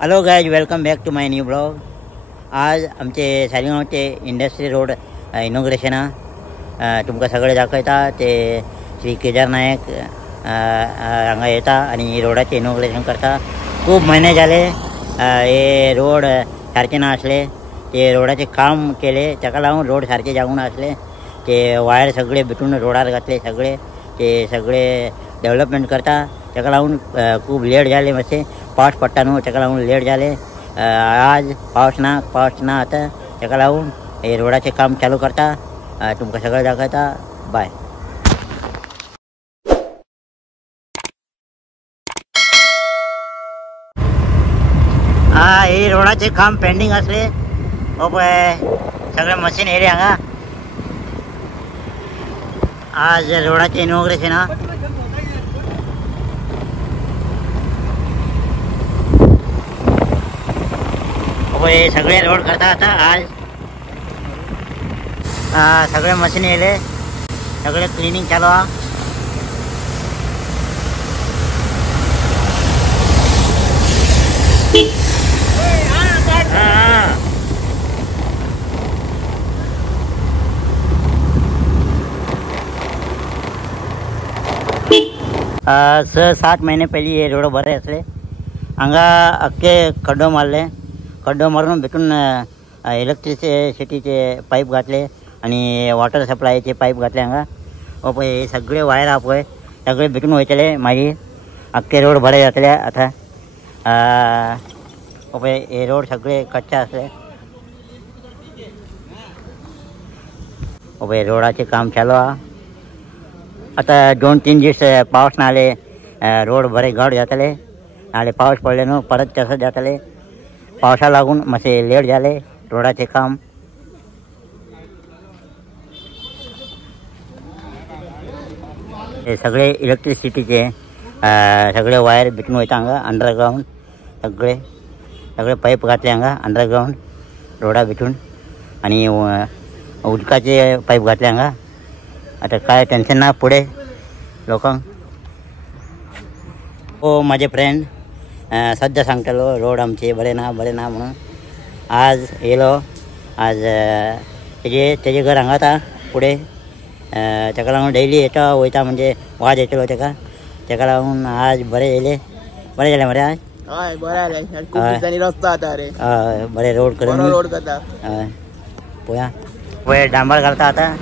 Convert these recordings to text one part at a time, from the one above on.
Hello guys, welcome back to my new blog. आज आमचे सालिगांवचे industry road inauguration तुमकां सगळे दाखयता. ते श्री केदार नायक हांगा येता आणि रोडाचे इनॉग्रेशन करता. खूब महिने झाले हे रोड सारखे ना असले. ते रोडाचे काम केले, ताका लागून रोड सारखे जावूं नासले. ते वायर सगळे भितून रोडार घातले. सगळे डेव्हलपमेंट करता. ताका लागून खूब लेट जाले. मातशें पावस पडटा न्हू, ताका लागून लेट जाले. आज पावस ना आता, ताका लागून हे रोडाचे काम चालू करता. तुमकां सगळें दाखयता. बाय. हे रोडाचे काम पेंडिंग असले. हो पळय सगळे मशीन येयले हांगा. आज रोडाचे इनॉग्रेशन हे सगळे रोड करता आता. आज सगळे मशीन येयले, सगळे क्लिनिंग चालू हा. स 7 महिने पयलीं हे रोड बरे असले. हांगा अख्खे खड्डो मारून भितून इलेक्ट्रिसिटीचे पाईप घातले आणि वॉटर सप्लायचे पाईप घातले हांगा. हो पळय हे सगळे वायर आहा पळय, सगळे भितून वयतले. मागीर अख्खे रोड बरे जातले आतां. हो पळय हे रोड सगळे कच्चे असले. हो पळय रोडाचे काम चालू हा. आता 2-3 दीस पावस ना आले, रोड बरे घट जातले. नाले पावस पडले न्हू, परत तसंच जातले. पावसा लागून मातशें लेट जाले रोडाचे काम. हे सगळे इलेक्ट्रिसिटीचे सगळे वायर भितून वयता हांगा. अंडरग्राउंड सगळे पाईप घातले हांगा अंडरग्राउंड रोडा भितून. आणि उदकाचे पाईप घातले हांगा. आता काय टेन्शन ना पुढे लोकांक. हो माझे फ्रेंड सध्या सांगतलो रोड आमचे बरे ना म्हणून. आज येयलो. आज तेजे घर हांगा आतां फुडें. ताका लागून डेली येता वयता, म्हणजे वाज येतलो ताका लागून आज बरे येयले. बरें जालें मरे आज. हय बरें जालें. खूब दिसांनी रस्तो आतां रे. हय बरें रोड करून रोड करता. हय पळय डांबर घालता आतां.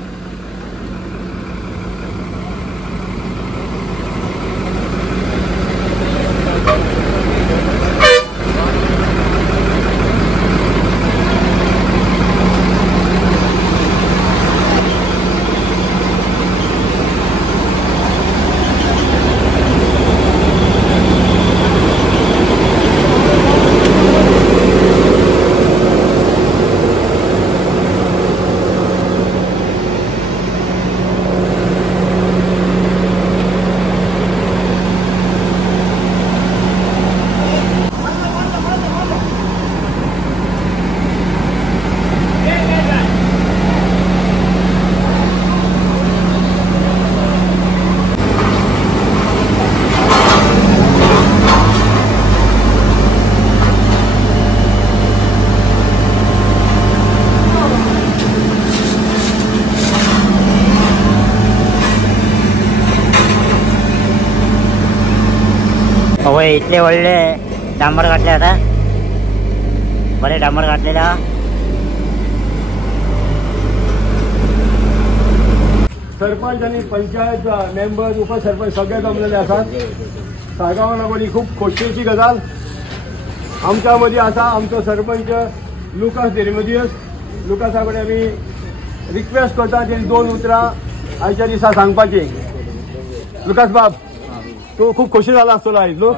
होय इतले व्हडले डांबर घातले आता. बरे डांबर घातलेले हा. सरपंच आणि पंचायत मेंबर उपसरपंच सगळे जमलेले असतात. साळगांव लागून ही खूप खोशयेची गजाल आमच्या मदीं आसा. आमचो सरपंच लुकास डेरिमोदियस. लुकासा कडेन आमी रिक्वेस्ट करता की 2 उतरां आयच्या दिसा सांगपाची. लुकास बाब, तू खूप खोशी झाला असतो आयज न्हू.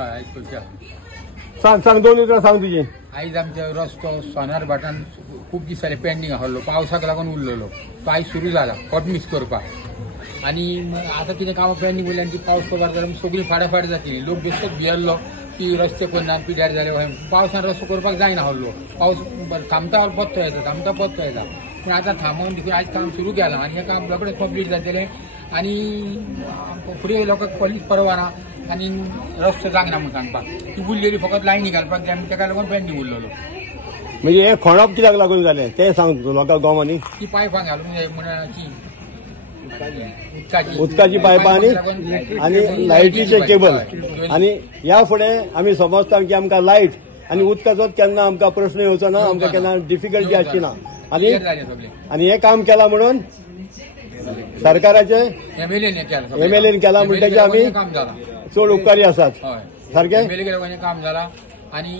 सांग 2 उतरां सांग तुजी. आयज आमचो रस्तो सोनार भाटान खूब दीस जाले पेंडींग आसलो. पावसाक लागून उरलेलो. तो आयज सुरू जाला कटमिक्स करपाक. आणि आतां कितें कामां पेंडींग उरली आनी ती पावस पडपाक लागून सगळीं फाटाफाट जातली. लोक बेश्टोच भियेल्लो की रस्ते करना, पिड्यार जाले. पावसान रस्तो करपाक जायना आसलो. पावस थांबता पत्तो येता. पूण आतां थांबोवन देखून आयज काम सुरू केलां आणि हें काम रोखडेंच कंप्लीट जातलें. आणि फुडें लोकांक पयलींच परवाना आनी रस्तो जायना म्हूण सांगपाक ती उरलेली फकत लायनी घालपाक जाय ताका लागून पेंडींग उरलेलो. म्हणजे हे खणप कित्याक लागून जालें तें सांग तूं लोकांक गोवांनी. ती पायपां घालूंक जाय म्हणून उदकाची पायपां आनी लायटीचे केबल आनी ह्या फुडें आमी समजता की आमकां लायट आनी उदकाचोच केन्ना आमकां प्रश्न येवचो ना, आमकां केन्ना डिफिकल्टी आसची ना. आनी हें काम केलां म्हणून सरकाराचे MLAन केलां म्हणटकीर आमी चड उपकारी आसात. सारकें काम जालां आनी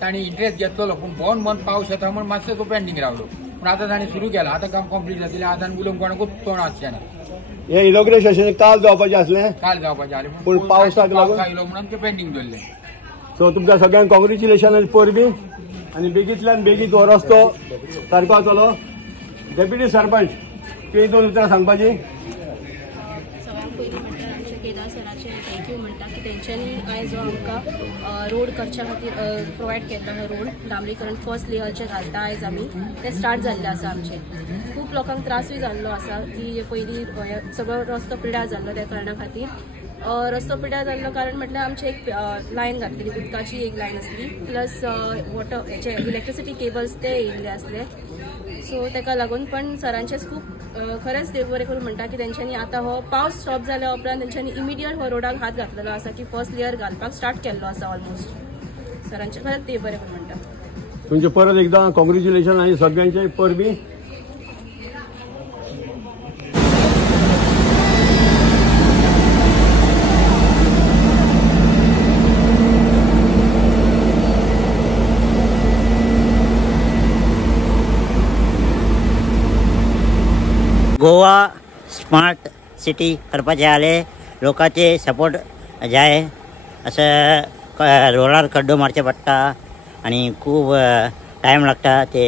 ताणी इंट्रेस्ट घेतलो पूण भोवन मन पावस येता म्हूण मातसो तो पेंडींग रावलो. पूण आतां ताणें सुरू केलां, आतां काम कंप्लीट जातलें. आतां उलोवंक कोणाकूच तोंड आसचें ना. हे इनॉग्रेशन काल जावपाचें आसलें काल जावपाचें आसलें पूण पावसाक लागून आयलो म्हणून तें पेंडींग दवरलें. सो तुमकां सगळ्यांक कॉंग्रेच्युलेशन परबीं आनी बेगींतल्यान बेगीन तो रस्तो सारको जातलो. डेप्युटी सरपंच तुवें 2 उतरां सांगपाची. सगळ्यांत पयलीं म्हणल्यार आमचे केदार सराचे थँक्यू म्हणटा की तेंच्यांनी आयज हो आमकां रोड करच्या खातीर प्रोवायड केला. रोड डांबरीकरण फर्स्ट लेयरचे घालता आयज आमी ते स्टार्ट जाल्ले आसा. आमचे खूब लोकांक त्रासूय जाल्लो आसा की पयलीं सगळो रस्तो पिड्यार जाल्लो त्या कारणां खातीर. रस्तो पिड्यार जाल्लो कारण म्हटल्यार आमची एक लायन घातलेली, उदकाची एक लायन आसली प्लस वॉटर हेचे इलेक्ट्रिसिटी केबल्स ते येयल्ले आसले. सो ताका लागून पण सरांचेच खूब खरेंच देव बरें करून म्हणटा की तेंच्यांनी आतां हो पावस स्टॉप जाल्या उपरांत तेंच्यांनी इमिडियट हो रोडाक हात घातलेलो आसा की फर्स्ट लेयर घालपाक स्टार्ट केल्लो आसा ऑलमोस्ट. सरांचे खरेंच देव बरें करून म्हणटा. तुमचे परत एकदां कॉंग्रेच्युलेशन आनी सगळ्यांचे परबीं. गोवा स्मार्ट सिटी करपाचे आले, लोकांचे सपोर्ट जाय. असं रोडार खड्डो मारचे पडटा आनी खूब टायम लागता ते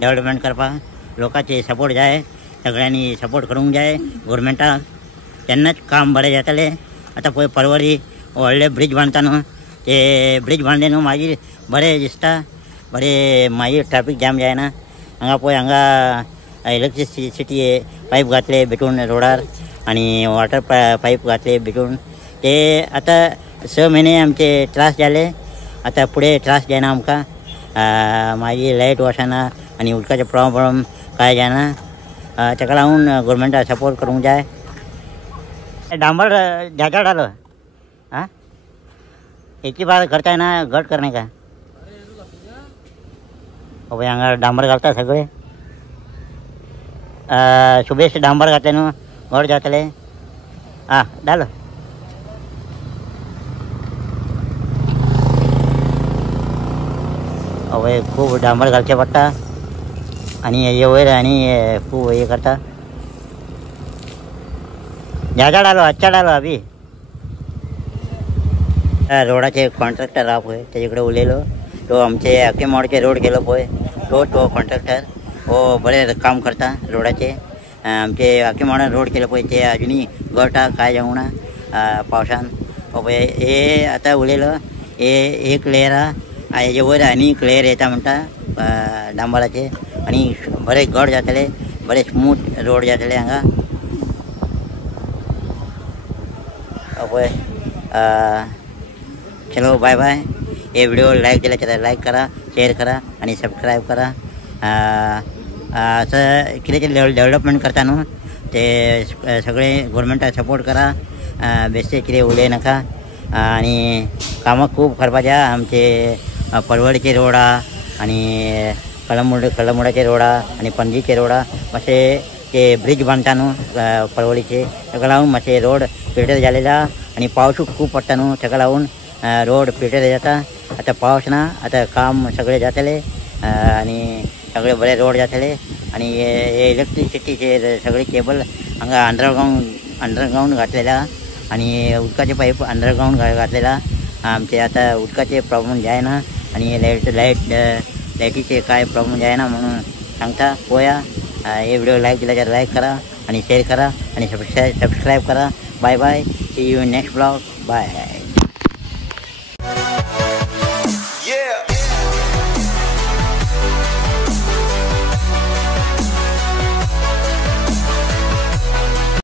डेव्हलपमेंट करपाक. लोकांचे सपोर्ट जाय, सगळ्यांनी सपोर्ट करूंक जाय गव्हर्मेंटाक, तेन्नाच काम बरें जातलें. आतां पळय परवरी व्हडले ब्रीज बांदता न्हू, ते ब्रीज बांदले न्हू मागीर बरें दिसता, बरें मागीर ट्रॅफीक जॅम जायना. हांगा पळय हांगा इलेक्ट्रिसिटी पाईप घातले भितून रोडार आनी वॉटर पाईप घातले भितून. ते आतां 6 म्हयने आमचे त्रास जाले, आतां फुडें त्रास जायना आमकां. मागीर लायट वचना आनी उदकाचे प्रॉब्लम कांय जायना. ताका लागून गव्हर्मेंटाक सपोर्ट करूंक जाय. डांबर ज़्यादा डालो हाँ एक ही बार करता है ना, गट करने का. भाई हांगा डांबर घालता सगळे. शुभेश डांबर घातले न्हू, गट जातले. डालो. हय खूब डांबर घालचे पडटा आनी हेजे वयर आनी खूब हे करता. ज़्यादा डालो, अच्छा डालो अभी. रोडाचे कॉन्ट्रॅक्टर आहा पळय तेजे कडेन उलयलो. तो आमचे हाकीमवाडचे रोड केलो पळय तो कॉन्ट्रॅक्टर हो बरें काम करता रोडाचे. आमचे हाकीमवाड्यान रोड केलो पळय ते अजुनी गटा कांय जावंक ना पावसान. पळय हे आतां उलयलो हे एक लेयर आहा, हेजे वयर आनी एक लेयर येता म्हणटा डांबराचे आनी बरें गट जातले, बरें स्मूथ रोड जातले हांगा. पळय चलो बाय बाय. ये व्हिडिओ लाईक केला तर लाईक करा, शेअर करा आणि सबस्क्राईब करा. असं कितें डेव्हलपमेंट करता न्हू ते सगळे गव्हर्मेंटाक सपोर्ट करा. बेश्टे कितें उलय नाका. आणि कामां खूब करपाचें आहा. आमचे परवडीचे रोड आहा आनी कळमुडाचे रोड आहा आनी पणजीचे रोड आहा. मातशे ते ब्रीज बांदता न्हू परवडीचे, ताका लागून मातशे रोड पिड्ड्यार जालेले आहा आनी पावसूय खूब पडटा न्हू ताका लागून रोड पिड्ड्यार जाता. आतां पावस ना, आतां काम सगळें जातलें आनी सगळे बरे रोड जातले. आनी हे इलेक्ट्रिसिटीचे सगळे केबल हांगा अंडरग्रावंड घातलेले आहा आनी उदकाचे पाईप अंडरग्रावंड घातलेले आहा. आमचे आतां उदकाचे प्रॉब्लेम जायना आनी लायटीचे कांय प्रॉब्लेम जायना म्हणून सांगता. पळोवया. हे व्हिडिओ लाईक केला तर लाईक करा आणि शेअर करा आणि सबस्क्राईब करा. Bye bye. See you next blog. Bye.